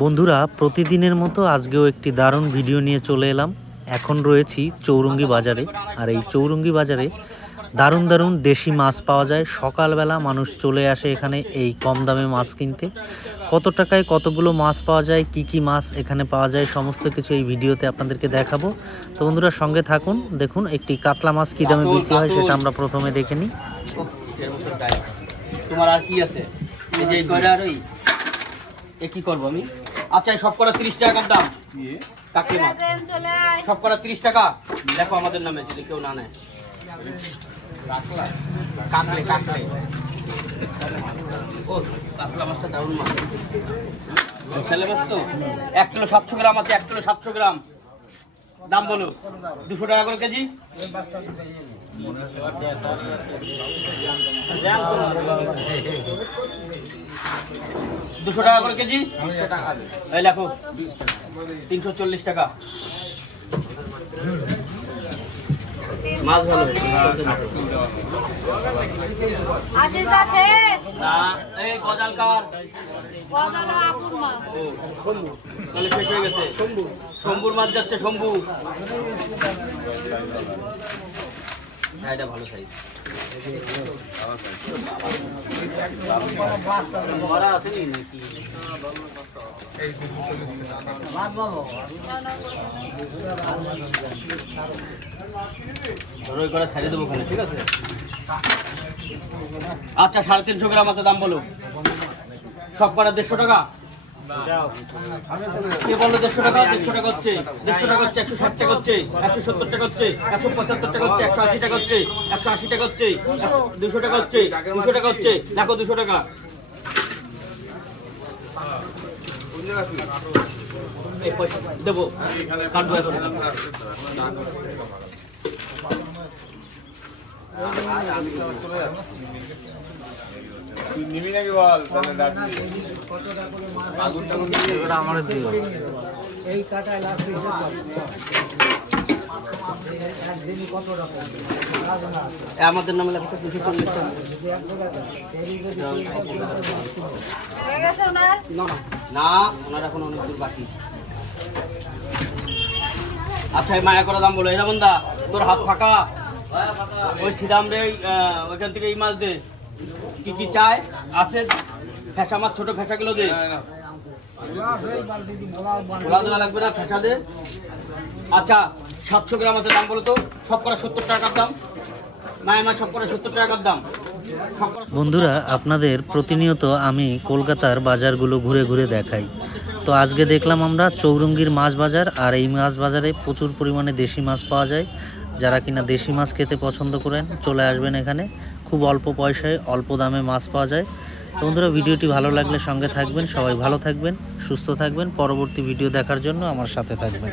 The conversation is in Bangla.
বন্ধুরা প্রতিদিনের মতো আজকেও একটি দারুণ ভিডিও নিয়ে চলে এলাম। এখন রয়েছি চৌরঙ্গি বাজারে। আর এই চৌরঙ্গি বাজারে দারুণ দারুণ দেশি মাছ পাওয়া যায়। সকালবেলা মানুষ চলে আসে এখানে এই কম দামে মাছ কিনতে। কত টাকায় কতগুলো মাছ পাওয়া যায় কি কি মাছ এখানে পাওয়া যায় সমস্ত কিছু এই ভিডিওতে আপনাদেরকে দেখাবো। তো বন্ধুরা সঙ্গে থাকুন। দেখুন একটি কাতলা মাছ কী দামে বিক্রি হয় সেটা আমরা প্রথমে দেখে নিই। তোমার আর কি আছে এই যে এই কয়টা আর ওই এ কি করব আমি? আচ্ছা এই সব করা তিরিশ টাকার দাম। কাকলি মাছ সব করা তিরিশ টাকা? দেখো আমাদের নামে যদি কেউ না নেয়। কাকলে কাকলে। ও কাতলা মাছটা দারুণ মাছ। ছেলে মাছ তো? এক কিলো সাতশো গ্রাম আছে এক কিলো সাতশো গ্রাম। দাম বলো। দুশো টাকা করে কেজি? দুশো টাকা করে কেজি? এই লেখো তিনশো চল্লিশ টাকা। মাছ ভালো শেষ। না এই গজাল কার? গজালো আপুর মা ও শম্ভু। তাহলে শেষ হয়ে গেছে। শম্ভু। শম্ভুর মাছ যাচ্ছে শম্ভু। হ্যাঁ এটা ভালো সাইজ করে ছাড়িয়ে দেবো ঠিক আছে? আচ্ছা সাড়ে তিনশো গ্রাম আছে দাম বলো। সব করা দেড়শো টাকা? কে বলল দেড়শো টাকা দেড়শো টাকা হচ্ছে? দেড়শো টাকা হচ্ছে একশো ষাট টাকা হচ্ছে একশো সত্তর টাকা হচ্ছে একশো পঁচাত্তর টাকা হচ্ছে একশো আশি টাকা হচ্ছে একশো আশি টাকা হচ্ছে দুশো টাকা হচ্ছে দুশো টাকা হচ্ছে দেখো দুশো টাকা। দেবো কাটবো এখন তুই নিবি নাকি বল তাহলে ডাকবি। আগুন টাগুন দিয়ে আমার দিও এ আমাদের নামে লেখা দুশো চল্লিশ না ওনার এখন অনেক দূর বাকি আচ্ছা এই মায়া করা দাম বলো। এরা বন্ধা, তোর হাত ফাঁকা। ওই সিদাম রে ওইখান থেকে এই মাছ দে। কি কি চায় আছে? ফেসা মাছ ছোট ফেসা গুলো দে। ভোলা দেওয়া লাগবে না ফেসা দে। আচ্ছা সাতশো গ্রাম আছে দাম বলো তো। সব করা সত্তর টাকার দাম? মায়া সব করা সত্তর টাকার দাম? বন্ধুরা আপনাদের প্রতিনিয়ত আমি কলকাতার বাজারগুলো ঘুরে ঘুরে দেখাই। তো আজকে দেখলাম আমরা চৌরঙ্গির মাছ বাজার আর এই মাছ বাজারে প্রচুর পরিমাণে দেশি মাছ পাওয়া যায়। যারা কিনা দেশি মাছ খেতে পছন্দ করেন চলে আসবেন এখানে। খুব অল্প পয়সায় অল্প দামে মাছ পাওয়া যায়। বন্ধুরা, ভিডিওটি ভালো লাগলে সঙ্গে থাকবেন, সবাই ভালো থাকবেন, সুস্থ থাকবেন, পরবর্তী ভিডিও দেখার জন্য আমার সাথে থাকবেন।